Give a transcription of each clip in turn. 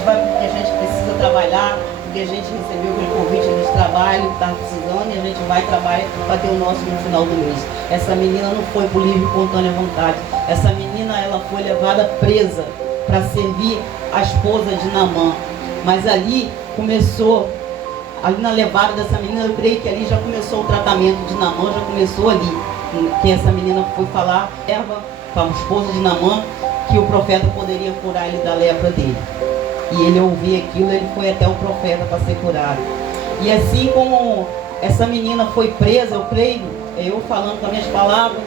gente vai porque a gente precisa trabalhar, porque a gente recebeu aquele convite de trabalho, está precisando, e a gente vai trabalhar para ter o nosso no final do mês. Essa menina não foi por livre e espontânea vontade. Essa menina, ela foi levada presa para servir a esposa de Naamã. Mas ali começou, ali na levada dessa menina, eu creio que ali já começou o tratamento de Naamã, já começou ali. Que essa menina foi falar para a esposa de Naamã que o profeta poderia curar ele da lepra dele. E ele ouvia aquilo, ele foi até o profeta para ser curado. E assim como essa menina foi presa, eu creio, eu falando com as minhas palavras,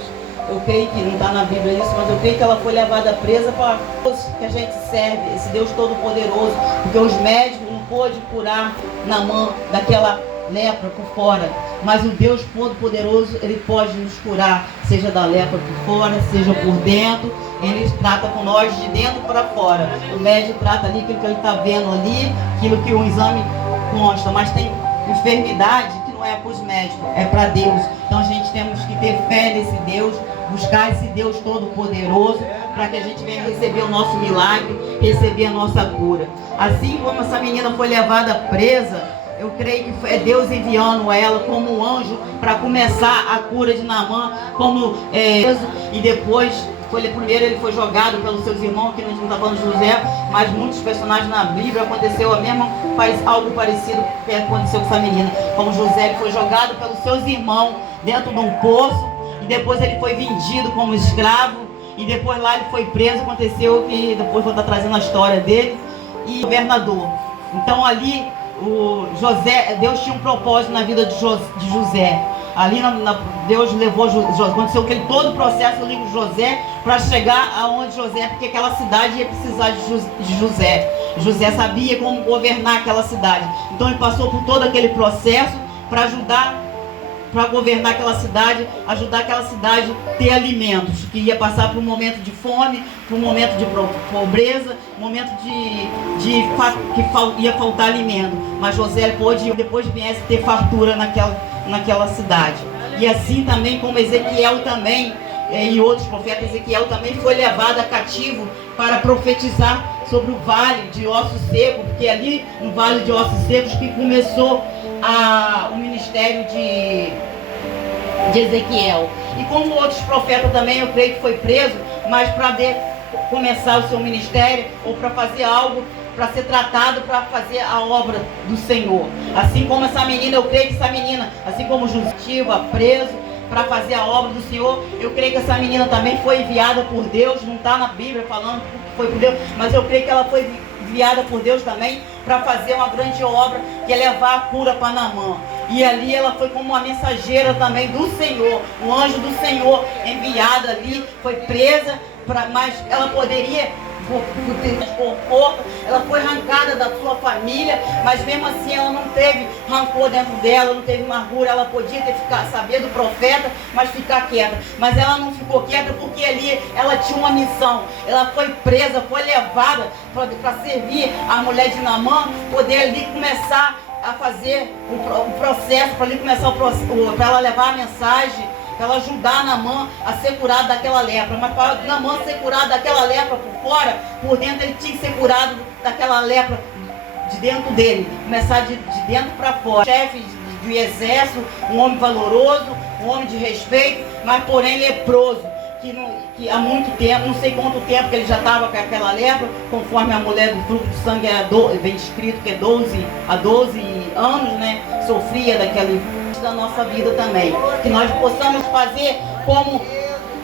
eu creio que não está na Bíblia isso, mas eu creio que ela foi levada presa para Deus que a gente serve, esse Deus Todo-Poderoso, porque os médicos não pôde curar Naamã daquela lepra por fora, mas o Deus Todo-Poderoso, ele pode nos curar, seja da lepra por fora, seja por dentro. Ele trata com nós de dentro para fora. O médico trata ali aquilo que ele está vendo ali, aquilo que o exame consta, mas tem enfermidade que não é para os médicos, é para Deus. Então a gente temos que ter fé nesse Deus, buscar esse Deus Todo-Poderoso, para que a gente venha receber o nosso milagre, receber a nossa cura. Assim como essa menina foi levada presa, eu creio que é Deus enviando ela como um anjo para começar a cura de Naamã, e depois primeiro ele foi jogado pelos seus irmãos, que a gente não está falando de José, mas muitos personagens na Bíblia aconteceu algo parecido que aconteceu com essa menina. Como José, ele foi jogado pelos seus irmãos dentro de um poço, e depois ele foi vendido como escravo, e depois lá ele foi preso. Aconteceu que depois vou estar trazendo a história dele, e governador. Então ali Deus tinha um propósito na vida de José. Ali Deus levou José, aconteceu todo o processo do livro de José para chegar aonde José, porque aquela cidade ia precisar de José. José sabia como governar aquela cidade, então ele passou por todo aquele processo para governar aquela cidade, ajudar aquela cidade a ter alimentos, que ia passar por um momento de fome, por um momento de pobreza, um momento que ia faltar alimento. Mas José pôde, depois viesse ter fartura naquela cidade. E assim também como Ezequiel também, e outros profetas, Ezequiel também foi levado a cativo para profetizar sobre o vale de ossos secos, porque ali no vale de ossos secos que começou o ministério de Ezequiel. E como outros profetas também, eu creio que foi preso, mas para começar o seu ministério, ou para fazer algo, para ser tratado, para fazer a obra do Senhor. Assim como essa menina, eu creio que essa menina, assim como Justiça, preso para fazer a obra do Senhor, eu creio que essa menina também foi enviada por Deus. Não está na Bíblia falando que foi por Deus, mas eu creio que ela foi enviada por Deus também para fazer uma grande obra, que é levar a cura para Naamã. E ali ela foi como uma mensageira também do Senhor, um anjo do Senhor enviada ali, foi presa, mas ela poderia, ela foi arrancada da sua família, mas mesmo assim ela não teve rancor dentro dela, não teve amargura. Ela podia saber do profeta, mas ficar quieta. Mas ela não ficou quieta porque ali ela tinha uma missão. Ela foi presa, foi levada para servir a mulher de Naamã, poder ali começar a fazer o processo, para ali começar para ela levar a mensagem, para ela ajudar Naamã a ser curado daquela lepra. Mas para Naamã ser curado daquela lepra por fora, por dentro ele tinha que ser curado daquela lepra de dentro dele, começar de dentro para fora. Chefe do exército, um homem valoroso, um homem de respeito, mas porém leproso, que há muito tempo, não sei quanto tempo que ele já estava com aquela lepra, conforme a mulher do fruto do sangue vem escrito que é 12 anos, né, sofria daquele da nossa vida também. Que nós possamos fazer como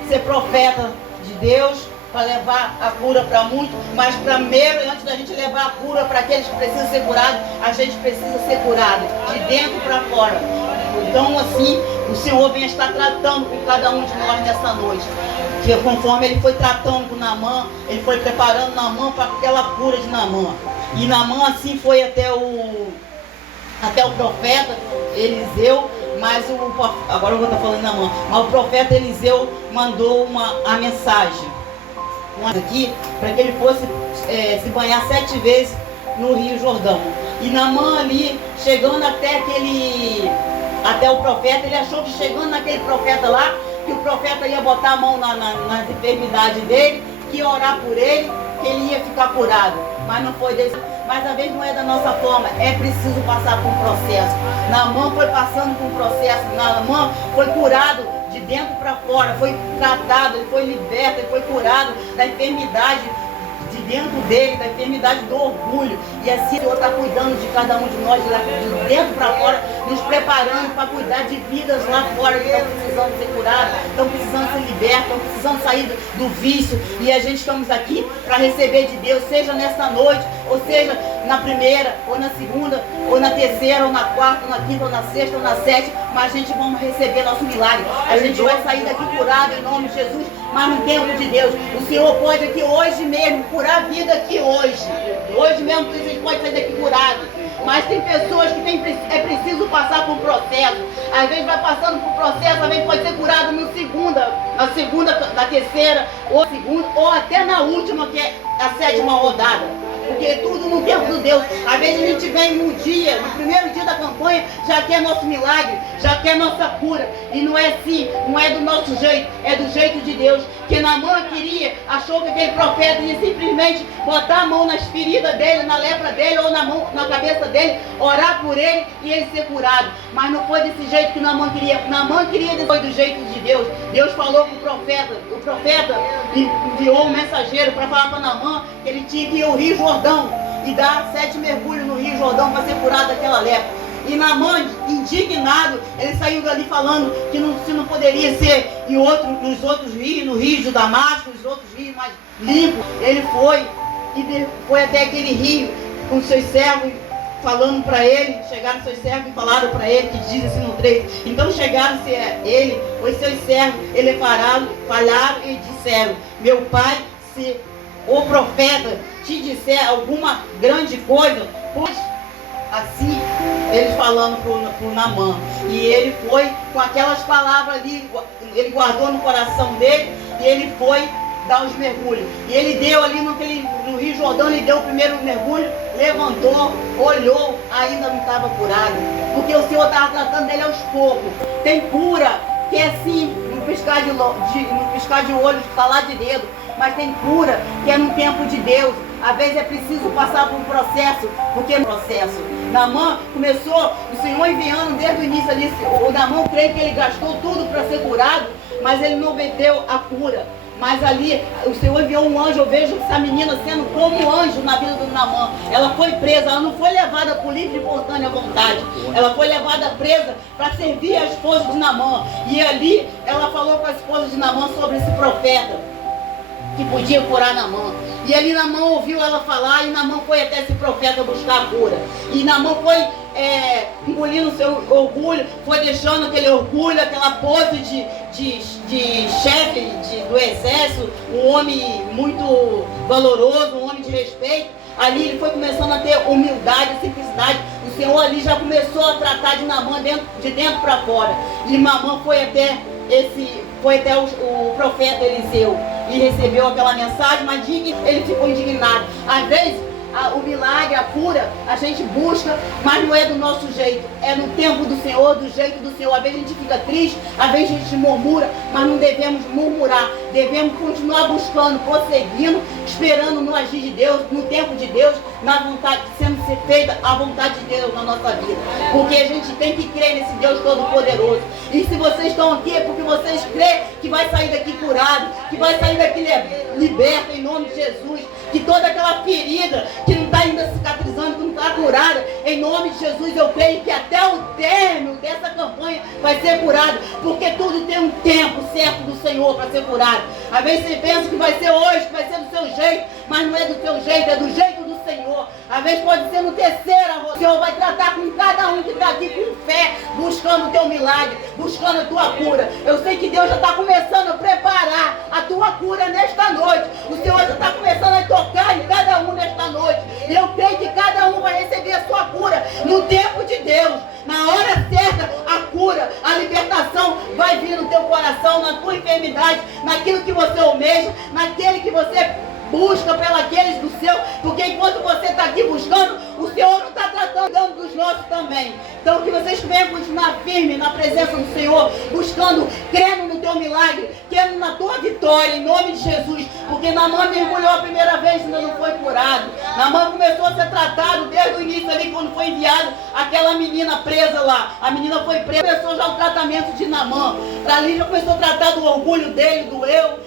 ser profeta de Deus, para levar a cura para muitos, mas primeiro, antes da gente levar a cura para aqueles que precisam ser curados, a gente precisa ser curado, de dentro para fora. Então assim, o Senhor vem estar tratando com cada um de nós nessa noite. Que conforme ele foi tratando com Naamã, ele foi preparando Naamã para aquela cura de Naamã. E Naamã assim foi até o profeta Eliseu, mas agora eu vou estar falando Naamã, mas o profeta Eliseu mandou a mensagem aqui, para que ele fosse se banhar 7 vezes no Rio Jordão. E Naamã ali, chegando até o profeta, ele achou que chegando naquele profeta lá, que o profeta ia botar a mão nas enfermidades dele, que ia orar por ele, que ele ia ficar curado, mas não foi desse. Mas às vezes não é da nossa forma, é preciso passar por um processo. Naamã foi passando por um processo, Naamã foi curado de dentro para fora, foi tratado, ele foi liberto, ele foi curado da enfermidade de dentro dele, da enfermidade do orgulho. E assim o Senhor está cuidando de cada um de nós, de dentro para fora, nos preparando para cuidar de vidas lá fora que estão precisando ser curadas, estão precisando ser libertas, estão precisando sair do vício. E a gente estamos aqui para receber de Deus, seja nesta noite, ou seja na primeira, ou na segunda, ou na terceira, ou na quarta, ou na quinta, ou na sexta, ou na sétima, mas a gente vamos receber nosso milagre. A gente vai sair daqui curado em nome de Jesus, mas no tempo de Deus. O Senhor pode aqui hoje mesmo curar a vida aqui hoje. Hoje mesmo a gente pode sair daqui curado. Mas tem pessoas que é preciso passar por um processo. Às vezes vai passando por processo, às vezes pode ser curado na segunda, na terceira, ou segunda, ou até na última, que é a sétima rodada. Porque tudo no tempo de Deus. Às vezes a gente vem no primeiro dia da campanha, já quer nosso milagre, já quer nossa cura. E não é assim, não é do nosso jeito, é do jeito de Deus. Que Naamã achou que aquele profeta ia simplesmente botar a mão nas feridas dele, na lepra dele, ou na cabeça dele, orar por ele e ele ser curado. Mas não foi desse jeito que Naamã queria. Naamã queria, foi do jeito de Deus. Deus falou com o profeta enviou um mensageiro para falar para Naamã que ele tinha que ir ao Rio Jordão e dar 7 mergulhos no Rio Jordão para ser curado daquela lepra. E Naamã, indignado, ele saiu dali falando que se não poderia ser nos outros rios, no rio de Damasco, os outros rios mais limpos. Ele foi até aquele rio com seus servos, falando para ele, chegaram seus servos e falaram para ele, que diz assim no 3, então chegaram-se a ele, os seus servos, ele falaram e disseram, meu pai, se o profeta te disser alguma grande coisa, pois assim, eles falando pro Naamã, e ele foi com aquelas palavras ali, ele guardou no coração dele, e ele foi dar os mergulhos. E ele deu ali no Rio Jordão, ele deu o primeiro mergulho, levantou, olhou, ainda não estava curado. Porque o Senhor estava tratando dele aos poucos. Tem cura, que é assim, no piscar de olho, falar de dedo. Mas tem cura, que é no tempo de Deus. Às vezes é preciso passar por um processo, porque no processo. Naamã começou, o Senhor enviando desde o início ali, o Naamã, creio que ele gastou tudo para ser curado, mas ele não obteve a cura. Mas ali, o Senhor enviou um anjo, eu vejo essa menina sendo como um anjo na vida do Naamã. Ela foi presa, ela não foi levada por livre e espontânea vontade. Ela foi levada presa para servir a esposa de Naamã. E ali, ela falou com a esposa de Naamã sobre esse profeta que podia curar Naamã. E ali Naamã ouviu ela falar, e Naamã foi até esse profeta buscar a cura. E Naamã foi engolindo seu orgulho, foi deixando aquele orgulho, aquela pose de chefe do exército, um homem muito valoroso, um homem de respeito. Ali ele foi começando a ter humildade, simplicidade. O Senhor ali já começou a tratar de Naamã de dentro para fora. E Naamã foi até o profeta Eliseu e recebeu aquela mensagem, mas ele ficou indignado. Às vezes o milagre, a cura, a gente busca, mas não é do nosso jeito, é no tempo do Senhor, do jeito do Senhor. Às vezes a gente fica triste, às vezes a gente murmura, mas não devemos murmurar, devemos continuar buscando, prosseguindo, esperando no agir de Deus, no tempo de Deus, na vontade, sendo ser feita a vontade de Deus na nossa vida, porque a gente tem que crer nesse Deus Todo-Poderoso. E se vocês estão aqui é porque vocês creem que vai sair daqui curado, que vai sair daqui liberto em nome de Jesus, que toda aquela ferida que não está ainda cicatrizando, que não está curada, em nome de Jesus eu creio que até o término dessa campanha vai ser curado, porque tudo tem um tempo certo do Senhor para ser curado. Às vezes você pensa que vai ser hoje, que vai ser do seu jeito, mas não é do seu jeito, é do jeito do Senhor. Às vezes pode ser no terceiro, o Senhor vai tratar com cada um que está aqui com fé, buscando o teu milagre, buscando a tua cura. Eu sei que Deus já está começando a preparar a tua cura nesta noite. O Senhor já está começando a tocar em cada um nesta noite. E eu creio que cada um vai receber a sua cura no tempo de Deus. Na hora certa, a cura, a libertação vai vir no teu coração, na tua enfermidade, naquilo que você almeja, naquele que você busca pelos do seu, porque enquanto você está aqui buscando, o Senhor não está tratando dos nossos também. Então que vocês venham continuar firme na presença do Senhor, buscando, crendo no teu teu milagre, quero na tua vitória, em nome de Jesus. Porque Naamã mergulhou a primeira vez e ainda não foi curado. Naamã começou a ser tratado desde o início ali, quando foi enviado aquela menina presa lá. A menina foi presa, começou já o tratamento de Naamã. Ali já começou a tratar do orgulho dele, do eu,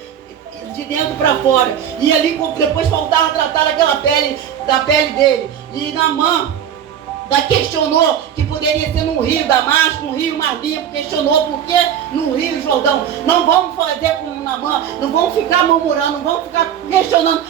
de dentro para fora. E ali depois faltava tratar aquela pele, da pele dele. E Naamã questionou que poderia ser no rio Damasco, um rio mais limpo. Questionou por que no rio Jordão. Não vamos fazer como Naamã, não vamos ficar murmurando, não vamos ficar questionando.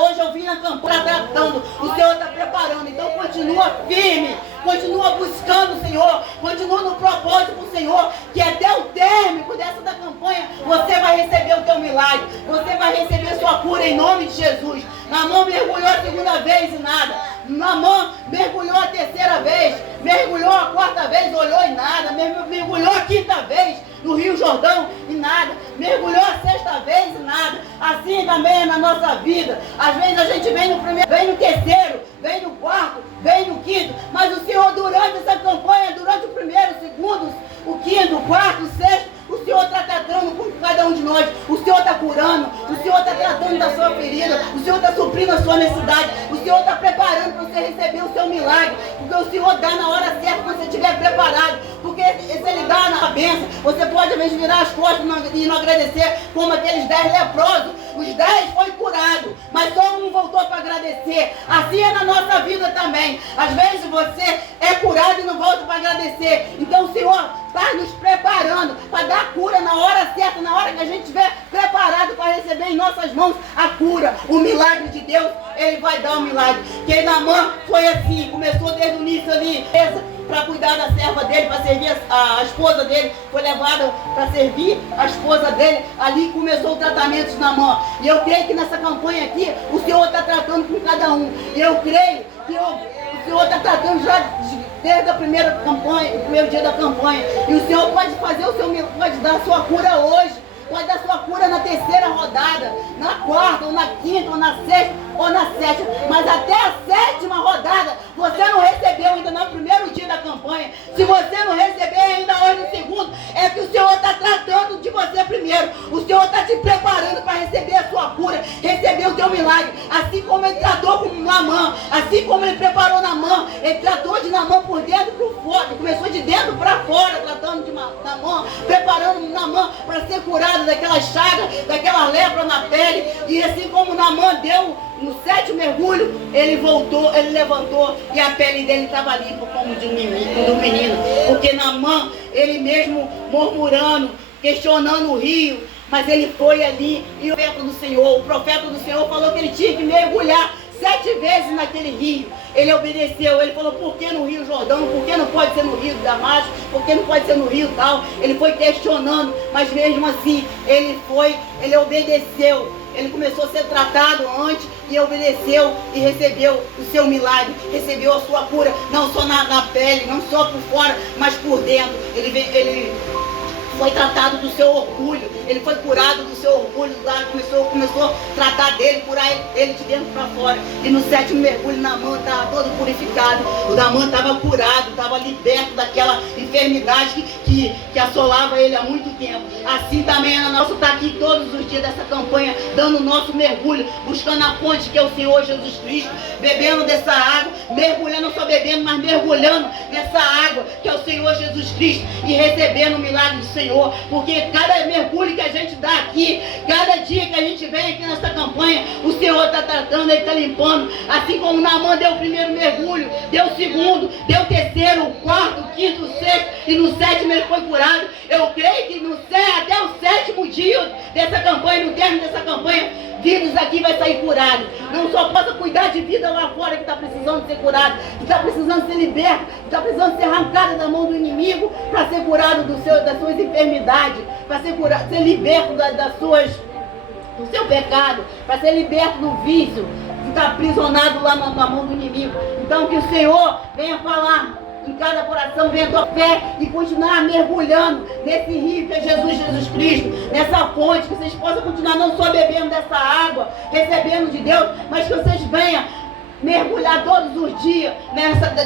Hoje eu vim na campanha tratando, o Senhor está preparando. Então continua firme, continua buscando o Senhor, continua no propósito do Senhor, que até o término dessa da campanha você vai receber o teu milagre, você vai receber sua cura em nome de Jesus. Naamã mergulhou a segunda vez e nada. Naamã mergulhou a terceira vez, mergulhou a quarta vez, olhou e nada, mergulhou a quinta vez no Rio Jordão e nada, mergulhou a sexta vez e nada. Assim também é na nossa vida. Às vezes a gente vem no primeiro, vem no terceiro, vem no quarto, vem no quinto, mas o Senhor durante essa campanha, durante o primeiro, o segundo, o quinto, o quarto, o sexto, o Senhor está tratando com cada um de nós. O Senhor está curando, o Senhor está tratando da sua ferida, o Senhor está suprindo a sua necessidade, o Senhor está preparando para você receber o seu milagre, porque o Senhor dá na hora certa quando você estiver preparado. Porque se Ele dá na bênção, você pode às vezes virar as costas e não agradecer, como aqueles 10 leprosos. Os 10 foi curado, mas só um voltou para agradecer. Assim é na nossa vida também. Às vezes você é curado e não volta para agradecer. Então o Senhor está nos preparando para dar cura na hora certa, na hora que a gente estiver preparado para receber em nossas mãos a cura, o milagre de Deus. Ele vai dar o milagre. Que Naamã foi assim, começou desde o início ali, para cuidar da serva dele, para servir a esposa dele, foi levada para servir a esposa dele. Ali começou o tratamento de Naamã. E eu creio que nessa campanha aqui, o Senhor está tratando com cada um. E eu creio que o Senhor está tratando já desde a primeira campanha, o primeiro dia da campanha. E o Senhor pode fazer o seu milagre, pode dar a sua cura hoje. Pode dar sua cura na terceira rodada, na quarta, ou na quinta, ou na sexta, ou na sétima. Mas até a sétima rodada, você não recebeu ainda no primeiro dia da campanha. Se você não receber ainda hoje no segundo, é que o Senhor está tratando de você primeiro. O Senhor está te preparando para receber a sua cura, receber o teu milagre. Assim como Ele tratou com Naamã, assim como Ele preparou Naamã, Ele tratou de Naamã por dentro para fora. Ele começou de dentro para fora, tratando de Naamã, preparando Naamã para ser curado daquela chaga, daquela lepra na pele. E assim como Naamã deu no 7º mergulho, ele voltou, ele levantou e a pele dele estava limpa como do menino. Porque Naamã, ele mesmo murmurando, questionando o rio, mas ele foi ali e o profeta do Senhor falou que ele tinha que mergulhar 7 vezes naquele rio. Ele obedeceu, ele falou, por que no Rio Jordão? Por que não pode ser no Rio Damasco? Por que não pode ser no Rio tal? Ele foi questionando, mas mesmo assim, ele obedeceu. Ele começou a ser tratado antes e obedeceu e recebeu o seu milagre, recebeu a sua cura, não só na pele, não só por fora, mas por dentro. Ele foi tratado do seu orgulho, ele foi curado do seu orgulho, lá começou a tratar dele, curar ele de dentro para fora. E no 7º mergulho, Naamã estava todo purificado, o Naamã estava curado, estava liberto daquela enfermidade que assolava ele há muito tempo. Assim também a nossa está aqui todos os dias dessa campanha, dando o nosso mergulho, buscando a fonte que é o Senhor Jesus Cristo, bebendo dessa água, mergulhando, não só bebendo, mas mergulhando nessa água que é o Senhor Jesus Cristo e recebendo o milagre do Senhor. Porque cada mergulho que a gente dá aqui, cada dia que a gente vem aqui nessa campanha, o Senhor está tratando, Ele está limpando. Assim como Naamã deu o primeiro mergulho, deu o segundo, deu o terceiro, o quarto, o quinto, o sexto, e no 7º ele foi curado. Eu creio que até o 7º dia dessa campanha, no término dessa campanha, vidas aqui vai sair curado. Não só possa cuidar de vida lá fora que está precisando ser curado, que está precisando ser liberto, que está precisando ser arrancado da mão do inimigo para ser curado das suas enfermidades, para ser liberto do seu pecado, para ser liberto do vício, que está aprisionado lá na mão do inimigo. Então que o Senhor venha falar em cada coração, venha tua fé e continuar mergulhando nesse rio que é Jesus Cristo, nessa fonte, que vocês possam continuar não só bebendo dessa água, recebendo de Deus, mas que vocês venham mergulhar mergulhar todos os dias,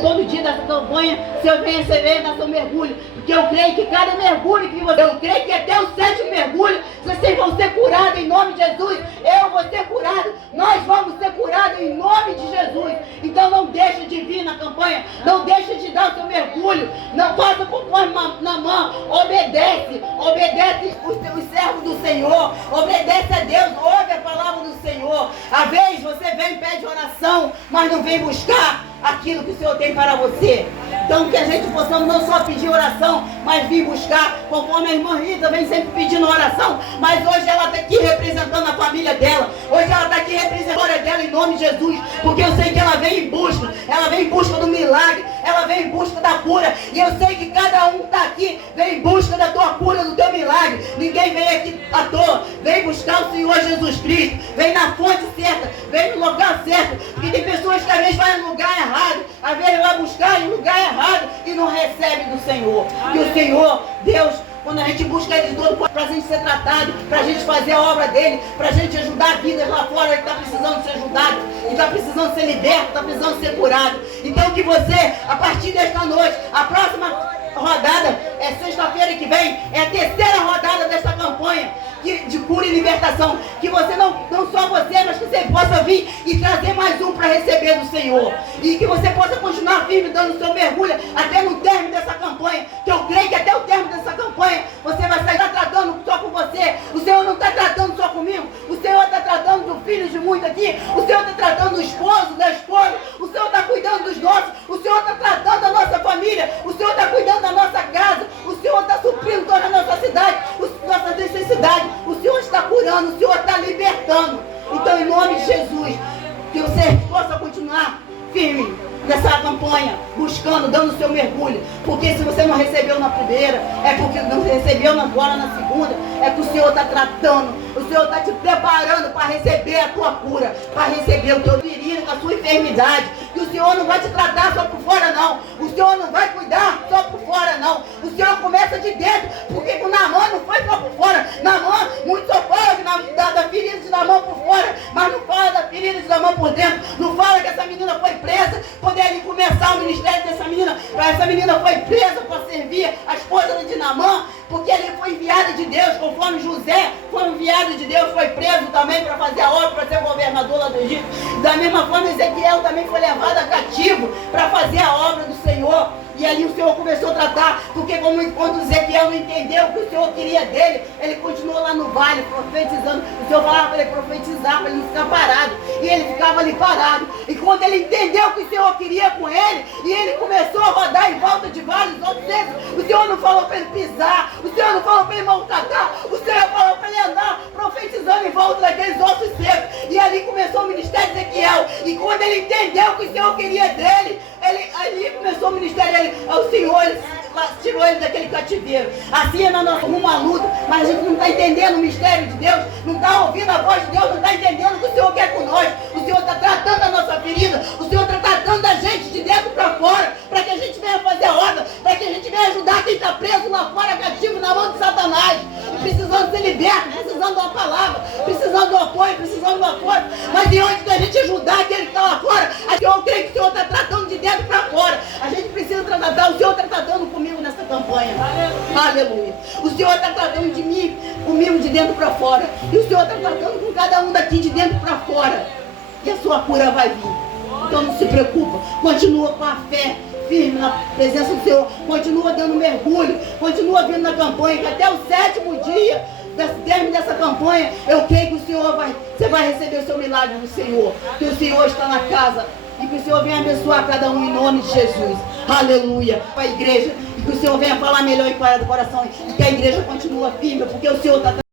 todo dia dessa campanha, o Senhor vem receber seu mergulho. Porque eu creio que cada mergulho que você... Eu creio que até o 7º mergulho, vocês vão ser curados em nome de Jesus. Eu vou ser curado. Nós vamos ser curados em nome de Jesus. Então não deixe de vir na campanha. Não deixe de dar o seu mergulho. Não faça conforme na mão. Obedece. Obedece os servos do Senhor. Obedece a Deus. Ouve a palavra do Senhor. Às vezes você vem e pede oração, mas não vem buscar aquilo que o Senhor tem para você. Então que a gente possamos não só pedir oração, mas vir buscar, conforme a irmã Rita vem sempre pedindo oração, mas hoje ela está aqui representando a família dela, hoje ela está aqui representando a história dela em nome de Jesus, porque eu sei que ela vem em busca do milagre, ela vem em busca da cura, e eu sei que cada um que está aqui vem em busca da tua cura, do teu milagre. Ninguém vem aqui à toa, vem buscar o Senhor Jesus Cristo, vem na fonte certa, vem no lugar certo, porque tem pessoas que às vezes vai no lugar errado, às vezes vai buscar em lugar errado e não recebe do Senhor. E o Senhor, Deus, quando a gente busca Ele de todo para a gente ser tratado, para a gente fazer a obra dele, para a gente ajudar vidas lá fora que está precisando ser ajudado, que está precisando ser liberto, está precisando ser curado. Então que você, a partir desta noite, a próxima rodada é sexta-feira que vem, é a 3ª rodada desta campanha de cura e libertação. Que você não só você, mas que você possa vir e trazer mais um para receber do Senhor. E que você possa continuar firme dando seu mergulho até no término dessa campanha. Que eu creio que até o término dessa campanha você vai sair tratando só com você. O Senhor não está tratando só comigo. O Senhor está tratando do filho de muitos aqui. O Senhor está tratando do esposo, da esposa. O Senhor está cuidando dos nossos. O Senhor está tratando da nossa família. O Senhor está cuidando da nossa casa. O Senhor está suprindo toda a nossa cidade, nossas necessidades. O Senhor está curando, o Senhor está libertando. Então, em nome de Jesus, que você possa continuar firme nessa campanha, buscando, dando o seu mergulho. Porque se você não recebeu na primeira, é porque não recebeu agora na segunda, é que o Senhor está tratando, o Senhor está te preparando para receber a tua cura, para receber o teu ferido, a sua enfermidade. E o Senhor não vai te tratar só por fora, não. O Senhor não vai cuidar só por fora, não. O Senhor começa de dentro, porque com Naamã não foi só por fora. Naamã, muito só fala da ferida de Naamã por fora, mas não fala da ferida de Naamã por dentro. Não fala que essa menina foi presa, poder ali começar o ministério dessa menina. Essa menina foi presa para servir a esposa de Naamã, porque ele foi enviado de Deus, conforme José foi enviado de Deus, foi preso também para fazer a obra, para ser governador lá do Egito. Da mesma forma, Ezequiel também foi levado a cativo para fazer a obra do Senhor. E ali o Senhor começou a tratar, porque quando Ezequiel não entendeu o que o Senhor queria dele, ele continuou lá no vale profetizando. O Senhor falava para ele profetizar, para ele não ficar parado. E ele ficava ali parado. E quando ele entendeu o que o Senhor queria com ele, e ele começou a rodar em volta de vários outros centros, o Senhor não falou para ele pisar, o Senhor não falou para ele maltratar, o Senhor falou para ele andar profetizando em volta daqueles outros centros. E ali começou o ministério de Ezequiel. E quando ele entendeu o que o Senhor queria dele, ali começou o ministério. O Senhor tirou ele daquele cativeiro. Assim é na nossa uma luta, mas a gente não está entendendo o mistério de Deus, não está ouvindo a voz de Deus, não está entendendo o que o Senhor quer com nós. O Senhor está tratando a nossa ferida, o Senhor está tratando a gente de dentro para fora, para que a gente venha fazer a obra, para que a gente venha ajudar quem está preso lá fora, cativo na mão de Satanás, precisando ser liberto, precisando da palavra, precisando do apoio, precisando do apoio. Mas e onde que a gente ajudar aquele que está lá fora? Eu creio que o Senhor está tratando de dentro para fora. A gente precisa tratar, o Senhor está tratando comigo nessa campanha. Aleluia. O Senhor está tratando de mim, comigo de dentro para fora. E o Senhor está tratando com cada um daqui de dentro para fora. E a sua cura vai vir. Então não se preocupa. Continua com a fé firme na presença do Senhor. Continua dando mergulho. Continua vindo na campanha. Que até o 7º dia, término dessa campanha, eu creio que o Senhor você vai receber o seu milagre do Senhor. Que o Senhor está na casa. E que o Senhor venha abençoar cada um em nome de Jesus. Aleluia. Para a igreja. E que o Senhor venha falar melhor e para do coração. E que a igreja continue firme. Porque o Senhor está